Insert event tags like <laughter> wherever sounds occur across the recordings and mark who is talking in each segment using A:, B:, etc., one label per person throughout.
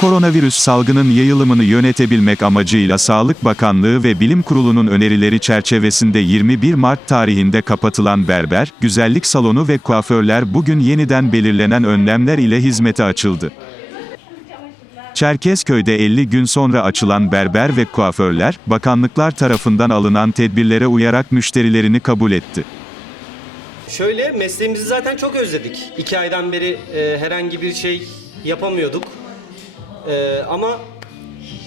A: Koronavirüs salgının yayılımını yönetebilmek amacıyla Sağlık Bakanlığı ve Bilim Kurulu'nun önerileri çerçevesinde 21 Mart tarihinde kapatılan berber, güzellik salonu ve kuaförler bugün yeniden belirlenen önlemler ile hizmete açıldı. Çerkezköy'de 50 gün sonra açılan berber ve kuaförler, bakanlıklar tarafından alınan tedbirlere uyarak müşterilerini kabul etti.
B: Şöyle mesleğimizi zaten çok özledik. İki aydan beri e, herhangi bir şey yapamıyorduk. E, ama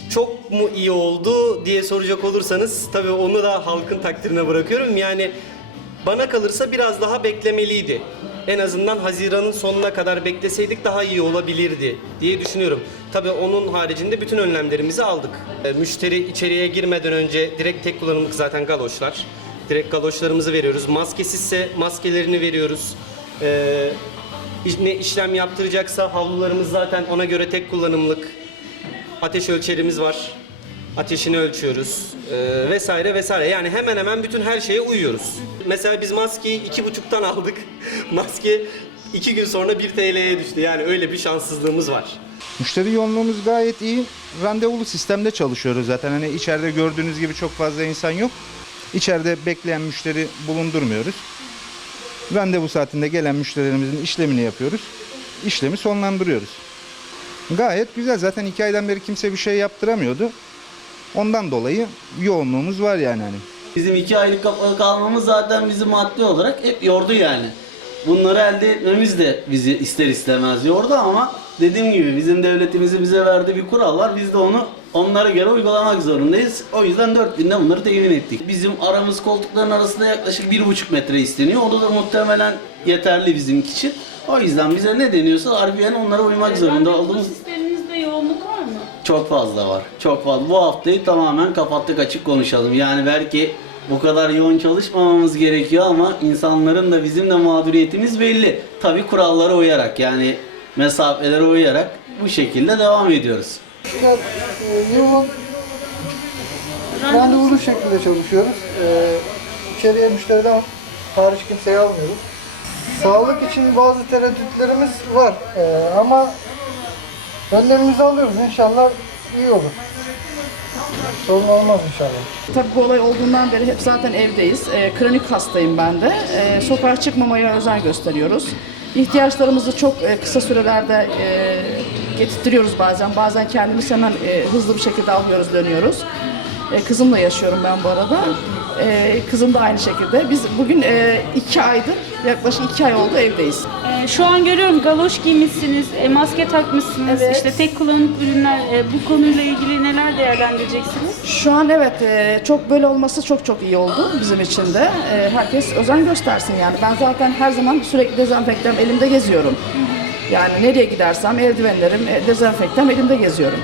B: çok mu iyi oldu diye soracak olursanız tabii onu da halkın takdirine bırakıyorum. Yani bana kalırsa biraz daha beklemeliydi. En azından Haziran'ın sonuna kadar bekleseydik daha iyi olabilirdi diye düşünüyorum. Tabii onun haricinde bütün önlemlerimizi aldık. E, müşteri içeriye girmeden önce direkt tek kullanımlık zaten galoşlar. Direkt galoşlarımızı veriyoruz. Maskesizse maskelerini veriyoruz. E, ne işlem yaptıracaksa havlularımız zaten ona göre tek kullanımlık. Ateş ölçerimiz var. Ateşini ölçüyoruz e, vesaire vesaire. Yani hemen hemen bütün her şeye uyuyoruz. Mesela biz maskeyi iki buçuktan aldık. <laughs> Maske iki gün sonra 1 TL'ye düştü. Yani öyle bir şanssızlığımız var.
C: Müşteri yoğunluğumuz gayet iyi. Randevulu sistemde çalışıyoruz zaten. Hani içeride gördüğünüz gibi çok fazla insan yok. İçeride bekleyen müşteri bulundurmuyoruz. Randevu saatinde gelen müşterilerimizin işlemini yapıyoruz. İşlemi sonlandırıyoruz. Gayet güzel. Zaten iki aydan beri kimse bir şey yaptıramıyordu. Ondan dolayı yoğunluğumuz var yani hani.
D: Bizim iki aylık kapalı kalmamız zaten bizi maddi olarak hep yordu yani. Bunları elde etmemiz de bizi ister istemez yordu ama dediğim gibi bizim devletimizin bize verdiği bir kural var. Biz de onu onlara göre uygulamak zorundayız. O yüzden 4 günde bunları temin ettik. Bizim aramız koltukların arasında yaklaşık 1,5 metre isteniyor. O da muhtemelen yeterli bizim için. O yüzden bize ne deniyorsa harfiyen onlara uymak zorunda olduğumuz
E: sisteminizde yoğunluk var mı?
D: çok fazla var. Çok fazla. Bu haftayı tamamen kapattık açık konuşalım. Yani belki bu kadar yoğun çalışmamamız gerekiyor ama insanların da bizim de mağduriyetimiz belli. Tabi kurallara uyarak yani mesafelere uyarak bu şekilde devam ediyoruz.
F: Biraz e, yoğun, randevulu şekilde çalışıyoruz. E, içeriye müşteriden hariç kimseyi almıyoruz. Sağlık için bazı tereddütlerimiz var E, ama önlemimizi alıyoruz. İnşallah iyi olur. Sorun olmaz inşallah.
G: Tabii bu olay olduğundan beri hep zaten evdeyiz. Ee, kronik hastayım ben de. Ee, sokağa çıkmamaya özen gösteriyoruz. İhtiyaçlarımızı çok e, kısa sürelerde e, getirtiyoruz bazen. Bazen kendimiz hemen e, hızlı bir şekilde alıyoruz, dönüyoruz. E, kızımla yaşıyorum ben bu arada. E, kızım da aynı şekilde. Biz bugün e, iki aydır, yaklaşık iki ay oldu evdeyiz.
E: Ee, şu an görüyorum galoş giymişsiniz, e, maske takmışsınız,
G: Evet.
E: işte tek kullanımlık ürünler. E, bu konuyla ilgili neler değerlendireceksiniz?
G: Şu an evet e, çok böyle olması çok çok iyi oldu bizim için de. E, herkes özen göstersin yani. Ben zaten her zaman sürekli dezenfektan elimde geziyorum. Yani nereye gidersem eldivenlerim, e, dezenfektan elimde geziyorum.